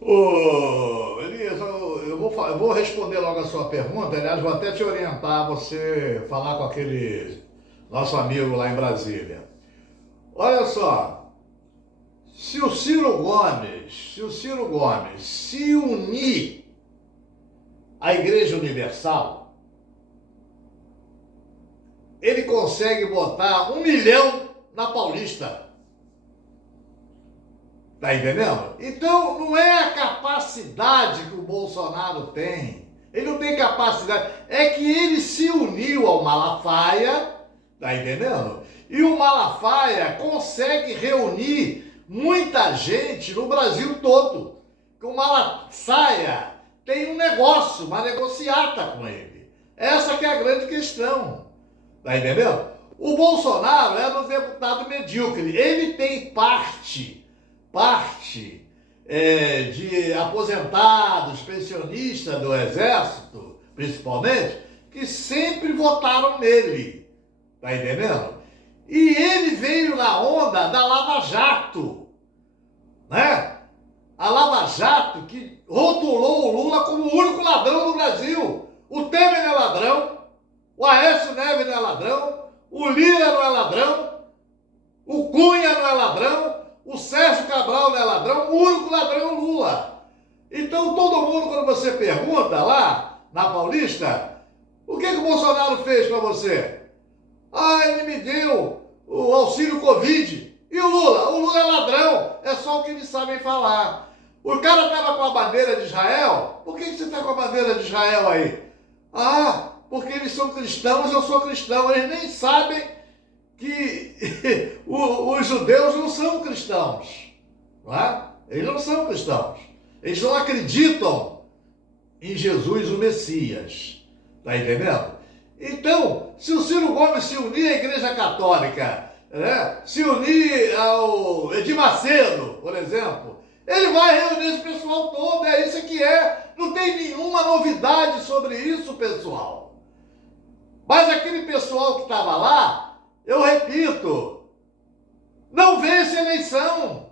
Ô, Elias, eu vou responder logo a sua pergunta. Aliás, vou até te orientar a você falar com aquele nosso amigo lá em Brasília. Olha só, se o Ciro Gomes se unir à Igreja Universal, ele consegue botar 1 milhão na Paulista. Tá entendendo? Então, não é a capacidade que o Bolsonaro tem. Ele não tem capacidade. É que ele se uniu ao Malafaia, tá entendendo? E o Malafaia consegue reunir muita gente no Brasil todo. Que o Malafaia tem um negócio, uma negociata com ele. Essa que é a grande questão. Tá entendendo? O Bolsonaro era um deputado medíocre. Ele tem parte de aposentados, pensionistas do Exército, principalmente, que sempre votaram nele. Tá entendendo? E ele veio na onda da Lava Jato, né? A Lava Jato que rotulou o Lula como o único ladrão do Brasil. O Temer não é ladrão, o Aécio Neves não é ladrão, o Lira não é ladrão, o Cunha não é ladrão, o Sérgio Cabral não é ladrão, o único ladrão é o Lula. Então todo mundo, quando você pergunta lá na Paulista, o que o Bolsonaro fez para você? Ah, ele me deu o auxílio Covid. E o Lula? O Lula é ladrão, é só o que eles sabem falar. O cara estava com a bandeira de Israel, por que você está com a bandeira de Israel aí? Ah, porque eles são cristãos, eu sou cristão, eles nem sabem que os judeus não são cristãos, não é? Eles não são cristãos. Eles não acreditam em Jesus, o Messias. Tá entendendo? Então, se o Ciro Gomes se unir à Igreja Católica, né? Se unir ao Edir Macedo, por exemplo, ele vai reunir esse pessoal todo, é isso que é. Não tem nenhuma novidade sobre isso, pessoal. Mas aquele pessoal que estava lá, eu repito, não vence a eleição.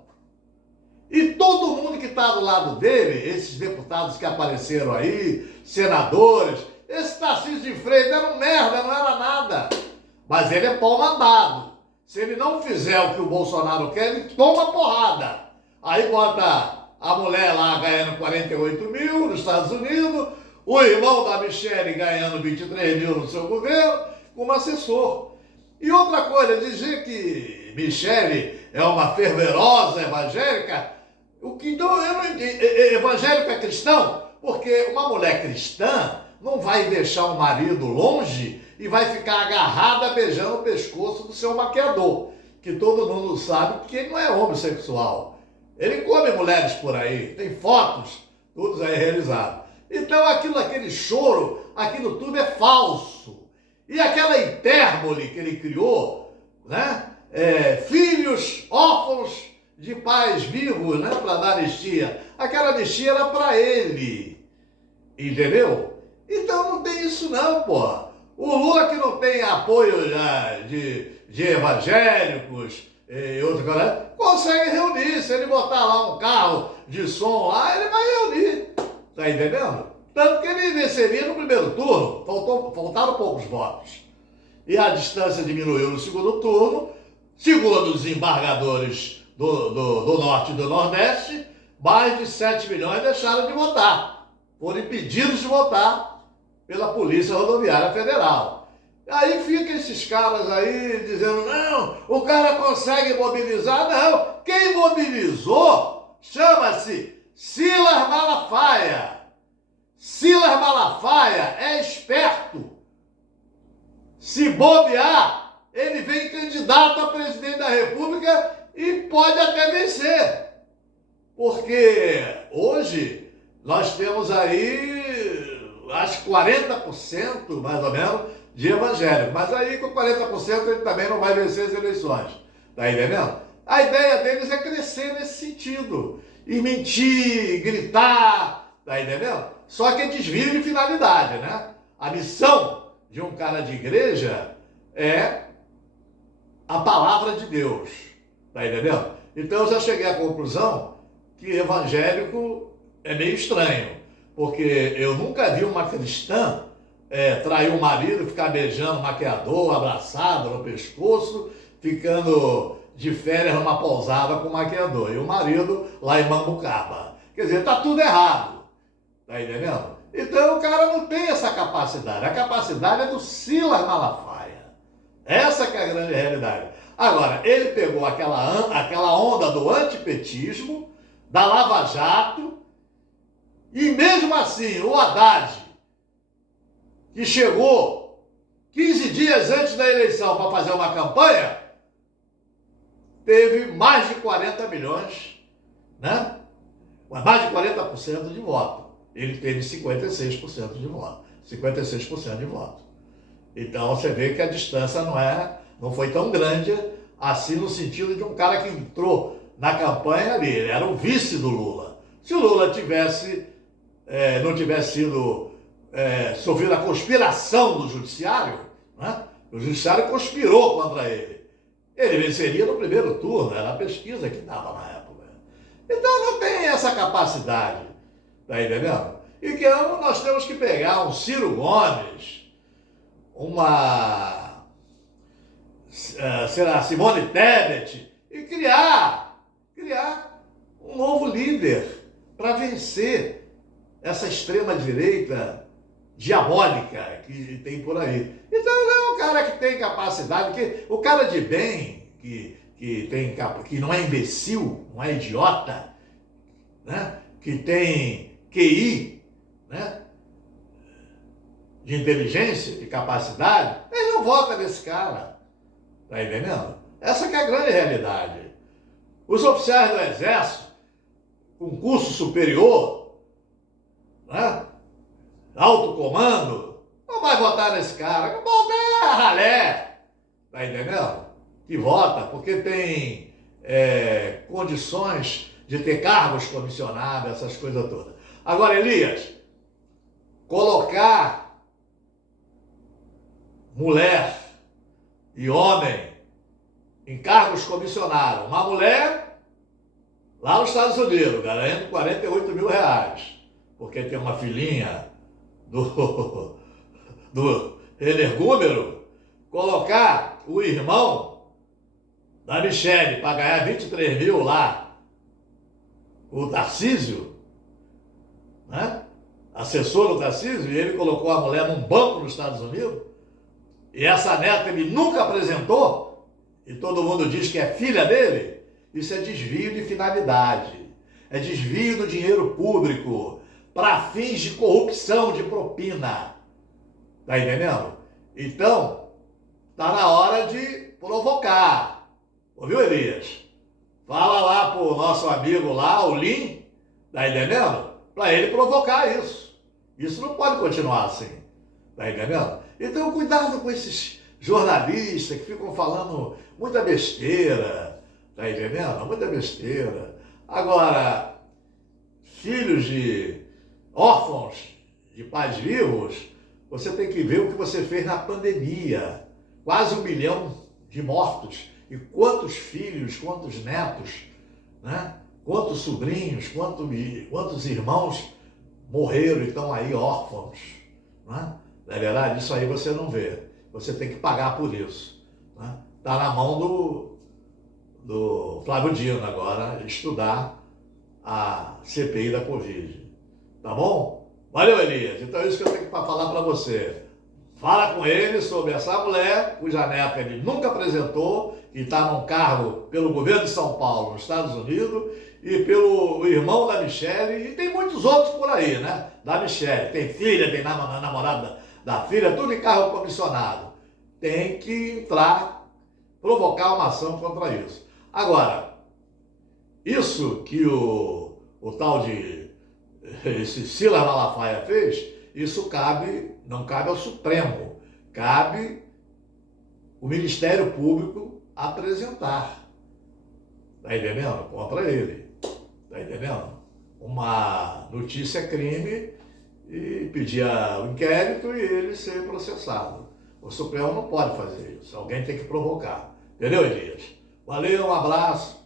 E todo mundo que está do lado dele, esses deputados que apareceram aí, senadores, esse Tarcísio de Freitas era um merda, não era nada. Mas ele é pau mandado. Se ele não fizer o que o Bolsonaro quer, ele toma porrada. Aí bota a mulher lá ganhando 48 mil nos Estados Unidos, o irmão da Michelle ganhando 23 mil no seu governo, como assessor. E outra coisa, dizer que Michele é uma fervorosa evangélica, o que então eu não entendi. Evangélico é cristão? Porque uma mulher cristã não vai deixar o marido longe e vai ficar agarrada beijando o pescoço do seu maquiador, que todo mundo sabe que ele não é homossexual. Ele come mulheres por aí, tem fotos, todos aí realizados. Então aquele choro, aquilo tudo é falso. E aquela hipérbole que ele criou, né? Filhos órfãos de pais vivos, né? Para dar anistia. Aquela anistia era para ele. Entendeu? Então não tem isso não, pô. O Lula que não tem apoio de evangélicos e outro cara, consegue reunir. Se ele botar lá um carro de som lá, ele vai reunir. Tá entendendo? Tanto que ele venceria no primeiro turno, faltaram poucos votos. E a distância diminuiu no segundo turno, segundo os embargadores do Norte e do Nordeste, mais de 7 milhões deixaram de votar. Foram impedidos de votar pela Polícia Rodoviária Federal. Aí ficam esses caras aí dizendo, não, o cara consegue mobilizar. Não, quem mobilizou chama-se Silas Malafaia. Silas Malafaia é esperto. Se bobear, ele vem candidato a presidente da República e pode até vencer. Porque hoje nós temos aí, acho que 40% mais ou menos de evangélicos. Mas aí com 40% ele também não vai vencer as eleições. Tá entendendo? A ideia deles é crescer nesse sentido. E mentir, gritar, tá entendendo? Só que é desvio de finalidade, né? A missão de um cara de igreja é a palavra de Deus, tá entendendo? Então eu já cheguei à conclusão que evangélico é meio estranho, porque eu nunca vi uma cristã trair o marido, ficar beijando o maquiador, abraçado no pescoço, ficando de férias numa pousada com o maquiador, e o marido lá em Mambucaba. Quer dizer, tá tudo errado, tá entendendo? Então o cara não tem essa capacidade, a capacidade é do Silas Malafaia. Essa que é a grande realidade. Agora, ele pegou aquela onda do antipetismo, da Lava Jato, e mesmo assim, o Haddad, que chegou 15 dias antes da eleição para fazer uma campanha, teve mais de 40 milhões, né? Mais de 40% de voto. Ele teve 56% de voto. 56% de voto. Então você vê que a distância não foi tão grande assim, no sentido de um cara que entrou na campanha ali. Ele era o vice do Lula. Se o Lula não tivesse sido sofrido a conspiração do judiciário, né? O judiciário conspirou contra ele. Ele venceria no primeiro turno, era a pesquisa que dava na época. Então não tem essa capacidade, tá entendendo? E que nós temos que pegar um Ciro Gomes, uma Simone Tebet, e criar um novo líder para vencer essa extrema-direita diabólica que tem por aí. Então não é um cara que tem capacidade, o cara de bem, que não é imbecil, não é idiota, né? Que tem QI, né? De inteligência, de capacidade, ele não vota nesse cara. Tá entendendo? Essa que é a grande realidade. Os oficiais do Exército, com curso superior, né? Alto comando, não vai votar nesse cara. Vota é a ralé. Tá entendendo? Que vota porque tem condições de ter cargos comissionados, essas coisas todas. Agora, Elias, colocar mulher e homem em cargos comissionados, uma mulher lá nos Estados Unidos ganhando 48 mil reais, porque tem uma filhinha do energúmero, colocar o irmão da Michele para ganhar 23 mil lá, o Tarcísio, né? Assessor do Tarcísio, e ele colocou a mulher num banco nos Estados Unidos, e essa neta ele nunca apresentou, e todo mundo diz que é filha dele. Isso é desvio de finalidade, é desvio do dinheiro público para fins de corrupção, de propina. Tá entendendo? Então, tá na hora de provocar. Ouviu, Elias? Fala lá pro nosso amigo lá, o Lin, tá entendendo? Para ele provocar isso. Isso não pode continuar assim, tá entendendo? Então, cuidado com esses jornalistas que ficam falando muita besteira, tá entendendo? Muita besteira. Agora, filhos de órfãos de pais vivos, você tem que ver o que você fez na pandemia. Quase 1 milhão de mortos. E quantos filhos, quantos netos, né? Quantos sobrinhos, quantos irmãos morreram e estão aí órfãos, né? Na verdade, isso aí você não vê. Você tem que pagar por isso, né? Está na mão do Flávio Dino agora estudar a CPI da Covid. Tá bom? Valeu, Elias. Então é isso que eu tenho para falar para você. Fala com ele sobre essa mulher, cuja neta ele nunca apresentou, que está num cargo pelo governo de São Paulo, nos Estados Unidos, e pelo irmão da Michele, e tem muitos outros por aí, né? Da Michele. Tem filha, tem namorada da filha, tudo em cargo comissionado. Tem que entrar, provocar uma ação contra isso. Agora, isso que o tal de esse Silas Malafaia fez, isso não cabe ao Supremo, cabe o Ministério Público apresentar, tá entendendo? Contra ele, tá entendendo? Uma notícia crime e pedir o inquérito e ele ser processado. O Supremo não pode fazer isso, alguém tem que provocar, entendeu, Elias? Valeu, um abraço.